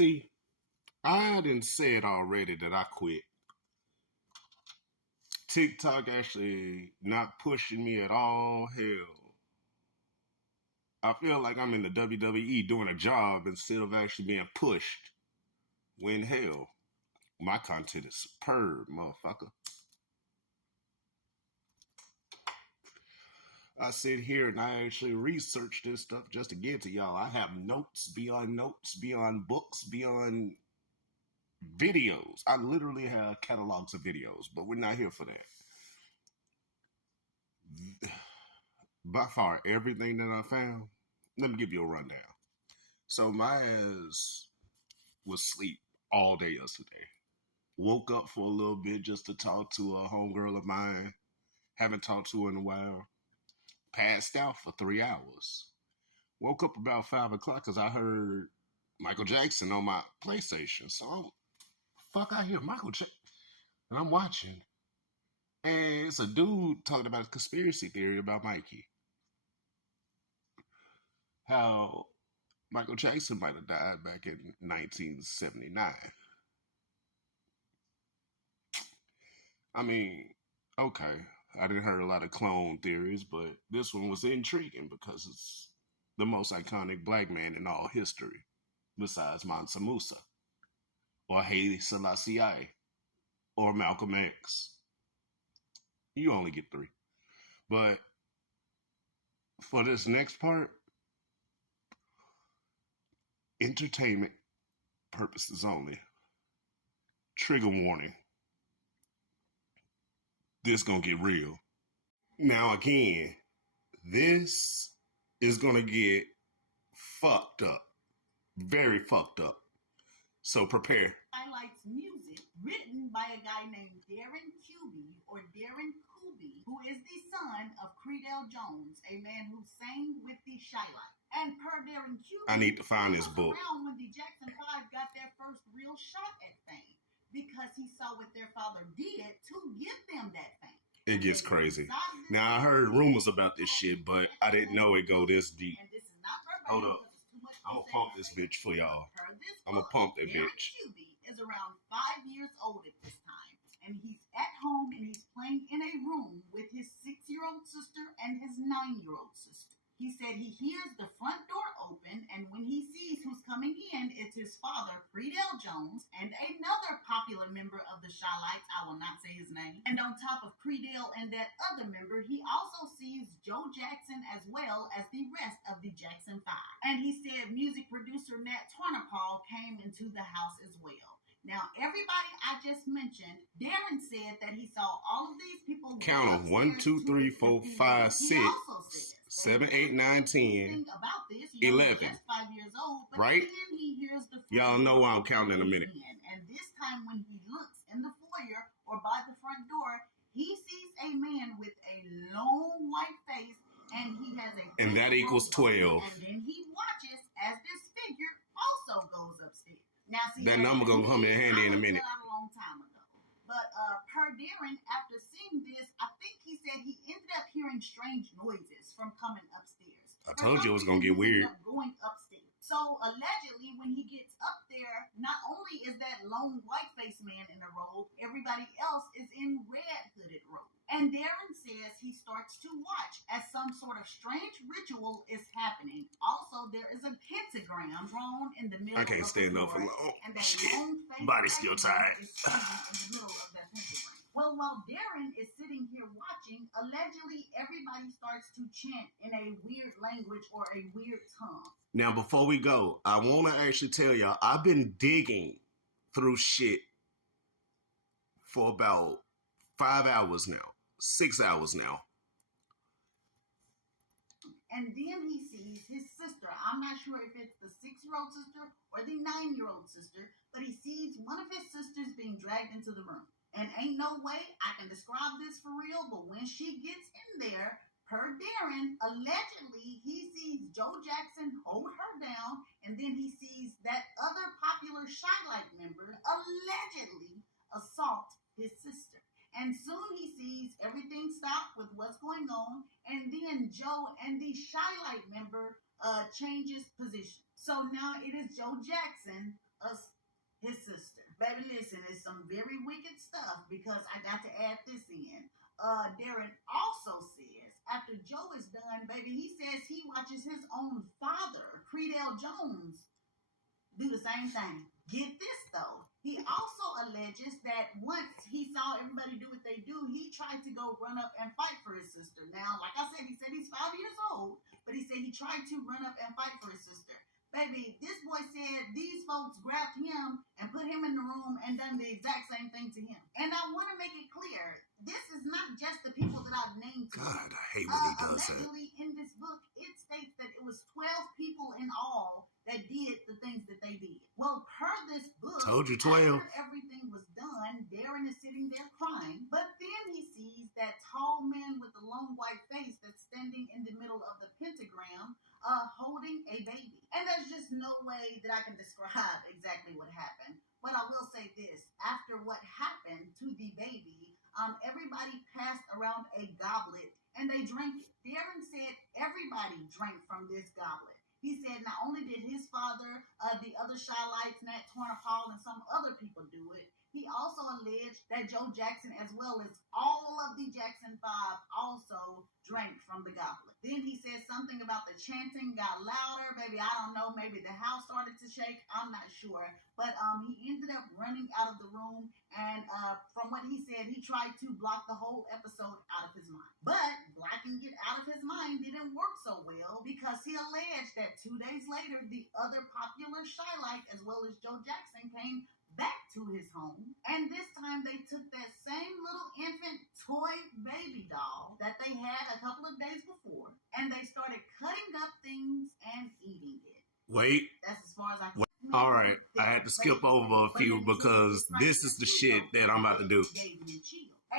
See, I didn't say it already that I quit. TikTok actually not pushing me at all. Hell, I feel like I'm in the WWE doing a job instead of actually being pushed. When hell, my content is superb, motherfucker. I sit here and I actually research this stuff just to give to y'all. I have notes, beyond books, beyond videos. I literally have catalogs of videos, but we're not here for that. By far, everything that I found, let me give you a rundown. So my ass was asleep all day yesterday. Woke up for a little bit just to talk to a homegirl of mine. Haven't talked to her in a while. Passed out for 3 hours. Woke up about 5 o'clock because I heard Micheal Jackson on my PlayStation. So I hear Michael Jackson. And I'm watching. And it's a dude talking about a conspiracy theory about Mikey. How Michael Jackson might have died back in 1979. I mean, okay, I didn't hear a lot of clone theories, but this one was intriguing because it's the most iconic black man in all history, besides Mansa Musa, or Haile Selassie, or Malcolm X. You only get three. But for this next part, entertainment purposes only. Trigger warning. This gonna get real. Now again, this is gonna get fucked up. Very fucked up. So prepare. Highlights music written by a guy named Darren Kuby, who is the son of Credell Jones, a man who sang with the Shylights. And per Darren Kuby, I need to find this book. Around when the Jackson 5 got their first real shot at fame, because he saw what their father did to give them that fame. It gets crazy. Now, I heard rumors about this shit, but I didn't know it go this deep. Hold up. I'm going to pump this bitch for y'all. I'm going to pump that bitch. Darren Kuby is around 5 years old at this time, and he's at home and he's playing in a room with his 6-year-old sister and his 9-year-old sister. He said he hears the front door open, and when he sees who's coming in, it's his father, Credell Jones, and another popular member of the Shylights. I will not say his name. And on top of Credell and that other member, he also sees Joe Jackson as well as the rest of the Jackson 5. And he said music producer Nat Tarnapal came into the house as well. Now, everybody I just mentioned, Darren said that he saw all of these people. Count them. 1, 2, 3, 4, 5, 6, 7, 8, 9, 10, 11. Just 5 years old, but right? Then he hears the y'all know why I'm counting in a minute. And this time when he looks in the foyer or by the front door, he sees a man with a long white face, and he has a... And that equals 12. And then he watches as this figure also goes upstairs. Now, see, that number gonna come in handy in a minute. Out a long time ago. But per Darren, after seeing this, I think he said he ended up hearing strange noises from coming upstairs. I told you it was gonna get weird. Going upstairs. So allegedly, when he gets up there, not only is that lone white-faced man in a robe, everybody else is in red hooded robes. And Darren says he starts to watch as some sort of strange ritual is happening. Also, there is a pentagram drawn in the middle. I can't stand up for long. And that body's still tired. Is in the middle of that pentagram. Well, while Darren is sitting here watching, allegedly everybody starts to chant in a weird language or a weird tongue. Now, before we go, I want to actually tell y'all, I've been digging through shit for about 5 hours now. 6 hours now. And then he sees his sister. I'm not sure if it's the 6-year-old sister or the 9-year-old sister, but he sees one of his sisters being dragged into the room. And ain't no way I can describe this for real, but when she gets in there, per Darren, allegedly he sees Joe Jackson hold her down, and then he sees that other popular Shylight member allegedly assault his sister. And soon he sees everything stop with what's going on, and then Joe and the Shylight member changes position. So now it is Joe Jackson us his sister. Baby, listen, it's some very wicked stuff because I got to add this in. Darren also says after Joe is done, baby, he says he watches his own father, Creedell Jones, do the same thing. Get this though. He also alleges that once he saw everybody do what they do, he tried to go run up and fight for his sister. Now, like I said, he said he's 5 years old, but he said he tried to run up and fight for his sister. Baby, this boy said these folks grabbed him and put him in the room and done the exact same thing to him. And I want to make it clear, this is not just the people that I've named. God, I hate when he does that. Allegedly, in this book, it states that it was 12 people in all that did the things that they did. Well, per this book, told you 12. After everything was done, Darren is sitting there crying, but then he sees that tall man with the long white face that's standing in the middle of the pentagram, holding a baby. And there's just no way that I can describe exactly what happened. But I will say this, after what happened to the baby, everybody passed around a goblet and they drank it. Darren said everybody drank from this goblet. He said not only did his father, the other Shylights, Nat Turner, Paul, and some other people do it, he also alleged that Joe Jackson, as well as all of the Jackson 5, also drank from the goblet. Then he said something about the chanting got louder. Baby, I don't know. Maybe the house started to shake. I'm not sure. But he ended up running out of the room. And from what he said, he tried to block the whole episode out of his mind. But blocking it out of his mind didn't work so well because he alleged that 2 days later, the other popular Shylight, as well as Joe Jackson, came back to his home, and this time they took that same little infant toy baby doll that they had a couple of days before, and they started cutting up things and eating it. Wait. That's as far as I can. All right, I had to skip over a few because this is the shit that I'm about to do.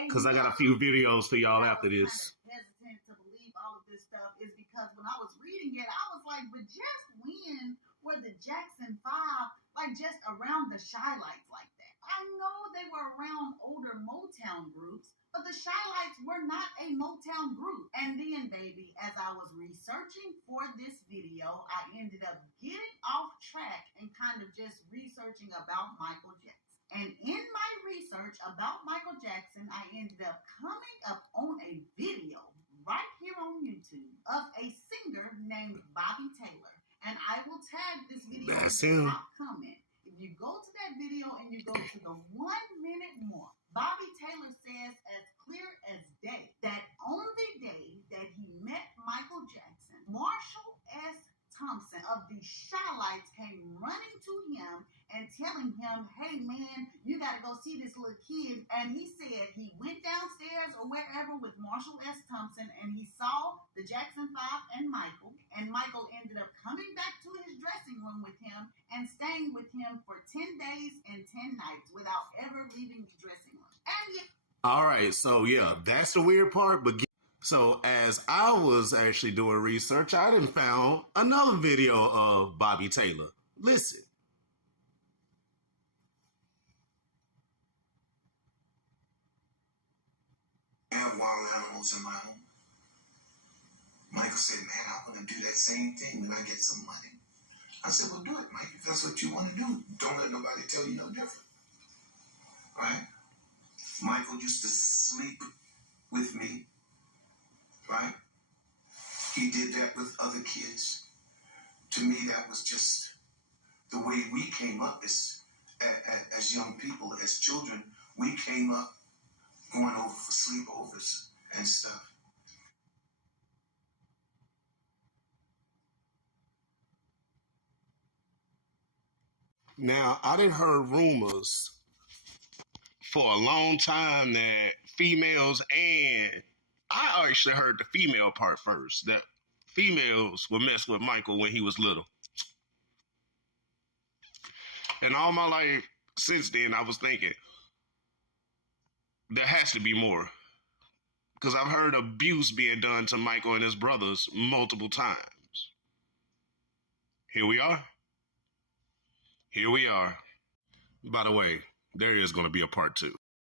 Because I got a few videos for y'all after this. Hesitant to believe all of this stuff is because when I was reading it, I was like, but just when were the Jackson 5 like just around the Shylights like that? I know they were around older Motown groups, but the Shylights were not a Motown group. And then, baby, as I was researching for this video, I ended up getting off track and kind of just researching about Micheal Jackson. And in my research about Micheal Jackson, I ended up coming up on a video right here on YouTube of a singer named Bobby Taylor. And I will tag this video in the top comment. If you go to that video and you go to the 1 minute more, Bobby Taylor says as clear as day that on the day that he met Micheal Jackson, Marshall S. Thompson of the Shylights came running to him and telling him, hey man, you gotta go see this little kid. And he said he went downstairs or wherever with Marshall S. Thompson and he saw the Jackson 5 and Micheal ended up coming back to his dressing room with him and staying with him for 10 days and 10 nights without ever leaving the dressing room. And all right, so yeah, that's the weird part, but so as I was actually doing research, I done found another video of Bobby Taylor. Listen. I have wild animals in my home. Michael said, man, I want to do that same thing when I get some money. I said, well, do it, Mike. If that's what you want to do, don't let nobody tell you no different. Right? Michael used to sleep with me. Right? He did that with other kids. To me, that was just the way we came up as young people, as children. We came up going over for sleepovers and stuff. Now, I done heard rumors for a long time that females, and I actually heard the female part first, that females would mess with Michael when he was little. And all my life since then, I was thinking, there has to be more. Because I've heard abuse being done to Michael and his brothers multiple times. Here we are. Here we are. By the way, there is going to be a part 2.